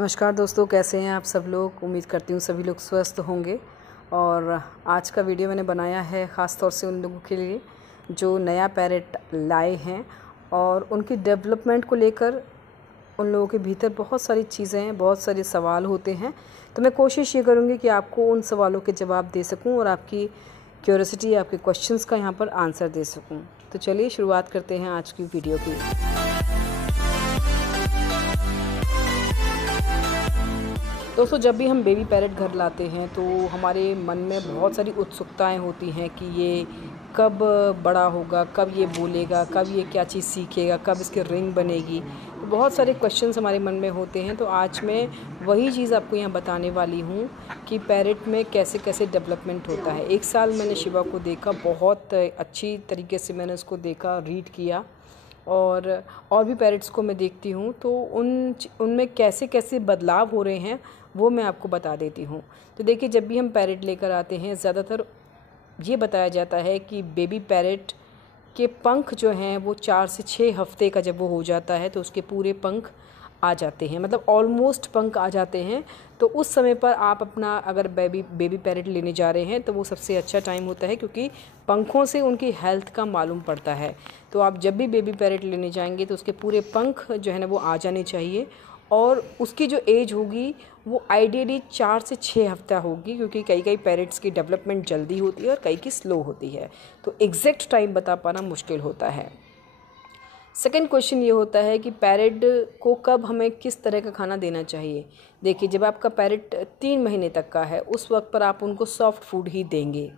नमस्कार दोस्तों, कैसे हैं आप सब लोग। उम्मीद करती हूँ सभी लोग स्वस्थ होंगे। और आज का वीडियो मैंने बनाया है ख़ास तौर से उन लोगों के लिए जो नया पैरेट लाए हैं और उनकी डेवलपमेंट को लेकर उन लोगों के भीतर बहुत सारी चीज़ें हैं, बहुत सारे सवाल होते हैं। तो मैं कोशिश ये करूँगी कि आपको उन सवालों के जवाब दे सकूँ और आपकी क्यूरियोसिटी, आपके क्वेश्चंस का यहाँ पर आंसर दे सकूँ। तो चलिए शुरुआत करते हैं आज की वीडियो की। दोस्तों, जब भी हम बेबी पैरेट घर लाते हैं तो हमारे मन में बहुत सारी उत्सुकताएं होती हैं कि ये कब बड़ा होगा, कब ये बोलेगा, कब ये क्या चीज़ सीखेगा, कब इसकी रिंग बनेगी। तो बहुत सारे क्वेश्चंस हमारे मन में होते हैं। तो आज मैं वही चीज़ आपको यहाँ बताने वाली हूँ कि पैरेट में कैसे कैसे डेवलपमेंट होता है। 1 साल मैंने शिवा को देखा, बहुत अच्छी तरीके से मैंने उसको देखा, रीड किया। और भी पैरेट्स को मैं देखती हूँ तो उनमें कैसे कैसे बदलाव हो रहे हैं वो मैं आपको बता देती हूँ। तो देखिए, जब भी हम पैरेट लेकर आते हैं ज़्यादातर ये बताया जाता है कि बेबी पैरेट के पंख जो हैं वो 4 से 6 हफ्ते का जब वो हो जाता है तो उसके पूरे पंख आ जाते हैं, मतलब ऑलमोस्ट पंख आ जाते हैं। तो उस समय पर आप अपना अगर बेबी पैरेट लेने जा रहे हैं तो वो सबसे अच्छा टाइम होता है, क्योंकि पंखों से उनकी हेल्थ का मालूम पड़ता है। तो आप जब भी बेबी पैरेट लेने जाएंगे तो उसके पूरे पंख जो है ना वो आ जाने चाहिए। और उसकी जो एज होगी वो आइडियली 4 से 6 हफ्ता होगी, क्योंकि कई पैरेट्स की डेवलपमेंट जल्दी होती है और कई की स्लो होती है। तो एग्जैक्ट टाइम बता पाना मुश्किल होता है। सेकेंड क्वेश्चन ये होता है कि पैरेट को कब हमें किस तरह का खाना देना चाहिए। देखिए, जब आपका पैरेट 3 महीने तक का है उस वक्त पर आप उनको सॉफ्ट फूड ही देंगे।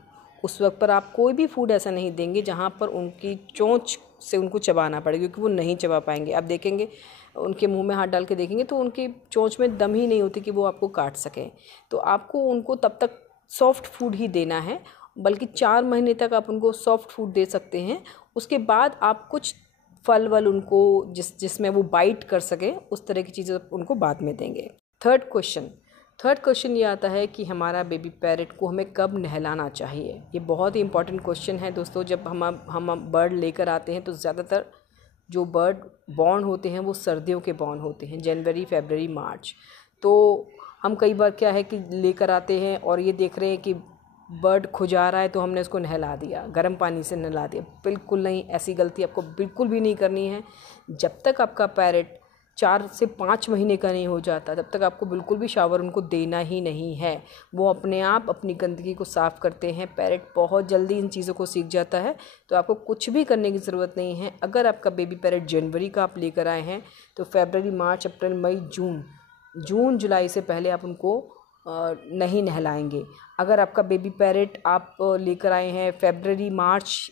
उस वक्त पर आप कोई भी फूड ऐसा नहीं देंगे जहाँ पर उनकी चोंच से उनको चबाना पड़े, क्योंकि वो नहीं चबा पाएंगे। आप देखेंगे, उनके मुंह में हाथ डाल के देखेंगे तो उनकी चोंच में दम ही नहीं होती कि वो आपको काट सकें। तो आपको उनको तब तक सॉफ्ट फूड ही देना है, बल्कि 4 महीने तक आप उनको सॉफ्ट फूड दे सकते हैं। उसके बाद आप कुछ फल वल उनको जिसमें वो बाइट कर सकें उस तरह की चीज़ें उनको बाद में देंगे। थर्ड क्वेश्चन ये आता है कि हमारा बेबी पैरेट को हमें कब नहलाना चाहिए। ये बहुत ही इंपॉर्टेंट क्वेश्चन है दोस्तों। जब हम बर्ड लेकर आते हैं तो ज़्यादातर जो बर्ड बॉर्न होते हैं वो सर्दियों के बॉर्न होते हैं, जनवरी, फरवरी, मार्च। तो हम कई बार क्या है कि लेकर आते हैं और ये देख रहे हैं कि बर्ड खुजा रहा है तो हमने उसको नहला दिया, गर्म पानी से नहला दिया। बिल्कुल नहीं, ऐसी गलती आपको बिल्कुल भी नहीं करनी है। जब तक आपका पैरेट 4 से 5 महीने का नहीं हो जाता तब तक आपको बिल्कुल भी शावर उनको देना ही नहीं है। वो अपने आप अपनी गंदगी को साफ़ करते हैं। पैरेट बहुत जल्दी इन चीज़ों को सीख जाता है, तो आपको कुछ भी करने की ज़रूरत नहीं है। अगर आपका बेबी पैरेट जनवरी का आप लेकर आए हैं तो फरवरी, मार्च, अप्रैल, मई, जून, जुलाई से पहले आप उनको नहीं नहलाएंगे। अगर आपका बेबी पैरेट आप लेकर आए हैं फरवरी, मार्च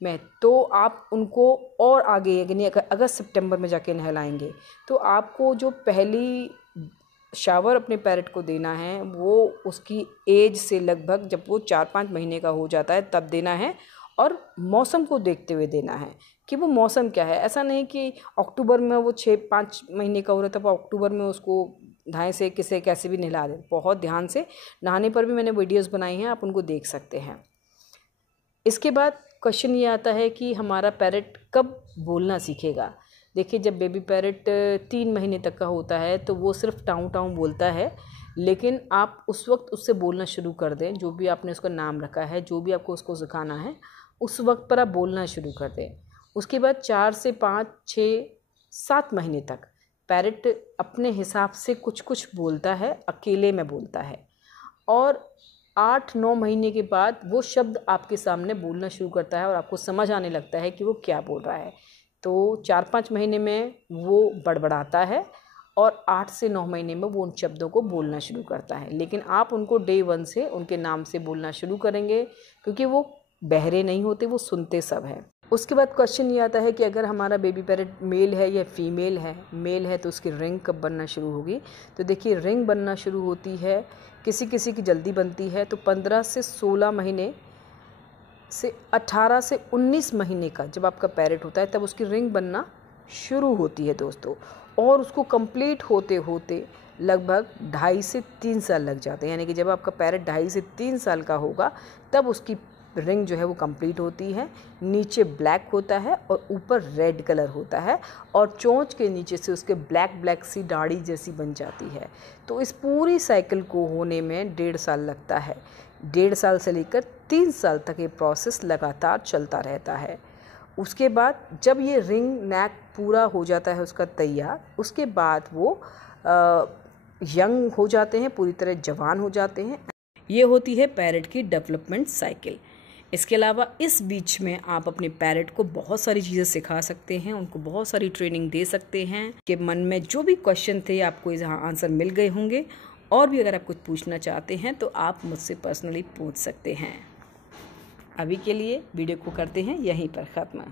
में, तो आप उनको और आगे यानी अगस्त, सितंबर में जाके नहलाएंगे। तो आपको जो पहली शावर अपने पैरेट को देना है वो उसकी एज से लगभग जब वो 4-5 महीने का हो जाता है तब देना है, और मौसम को देखते हुए देना है कि वो मौसम क्या है। ऐसा नहीं कि अक्टूबर में वो 6-5 महीने का हो रहा था तो अक्टूबर में उसको धाए से कैसे भी नहला दें। बहुत ध्यान से नहाने पर भी मैंने वीडियोस बनाई हैं, आप उनको देख सकते हैं। इसके बाद क्वेश्चन ये आता है कि हमारा पैरेट कब बोलना सीखेगा। देखिए, जब बेबी पैरेट 3 महीने तक का होता है तो वो सिर्फ टाउं टाउं बोलता है, लेकिन आप उस वक्त उससे बोलना शुरू कर दें। जो भी आपने उसका नाम रखा है, जो भी आपको उसको सिखाना है, उस वक्त पर आप बोलना शुरू कर दें। उसके बाद 4 से 5, 6, 7 महीने तक पैरेट अपने हिसाब से कुछ बोलता है, अकेले में बोलता है। और 8-9 महीने के बाद वो शब्द आपके सामने बोलना शुरू करता है और आपको समझ आने लगता है कि वो क्या बोल रहा है। तो 4-5 महीने में वो बड़बड़ाता है और 8 से 9 महीने में वो उन शब्दों को बोलना शुरू करता है। लेकिन आप उनको डे 1 से उनके नाम से बोलना शुरू करेंगे, क्योंकि वो बहरे नहीं होते, वो सुनते सब हैं। उसके बाद क्वेश्चन ये आता है कि अगर हमारा बेबी पैरेट मेल है या फीमेल है तो उसकी रिंग कब बनना शुरू होगी। तो देखिए, रिंग बनना शुरू होती है, किसी किसी की जल्दी बनती है। तो 15 से 16 महीने से 18 से 19 महीने का जब आपका पैरेट होता है तब उसकी रिंग बनना शुरू होती है दोस्तों। और उसको कंप्लीट होते होते लगभग 2.5 से 3 साल लग जाते हैं। यानी कि जब आपका पैरेट 2.5 से 3 साल का होगा तब उसकी रिंग जो है वो कंप्लीट होती है। नीचे ब्लैक होता है और ऊपर रेड कलर होता है और चोंच के नीचे से उसके ब्लैक ब्लैक सी दाढ़ी जैसी बन जाती है। तो इस पूरी साइकिल को होने में 1.5 साल लगता है। 1.5 साल से लेकर 3 साल तक ये प्रोसेस लगातार चलता रहता है। उसके बाद जब ये रिंग नेक पूरा हो जाता है उसका तैयार, उसके बाद वो यंग हो जाते हैं, पूरी तरह जवान हो जाते हैं। ये होती है पैरेट की डेवलपमेंट साइकिल। इसके अलावा इस बीच में आप अपने पैरेट को बहुत सारी चीज़ें सिखा सकते हैं, उनको बहुत सारी ट्रेनिंग दे सकते हैं कि मन में जो भी क्वेश्चन थे आपको यहाँ आंसर मिल गए होंगे। और भी अगर आप कुछ पूछना चाहते हैं तो आप मुझसे पर्सनली पूछ सकते हैं। अभी के लिए वीडियो को करते हैं यहीं पर ख़त्म।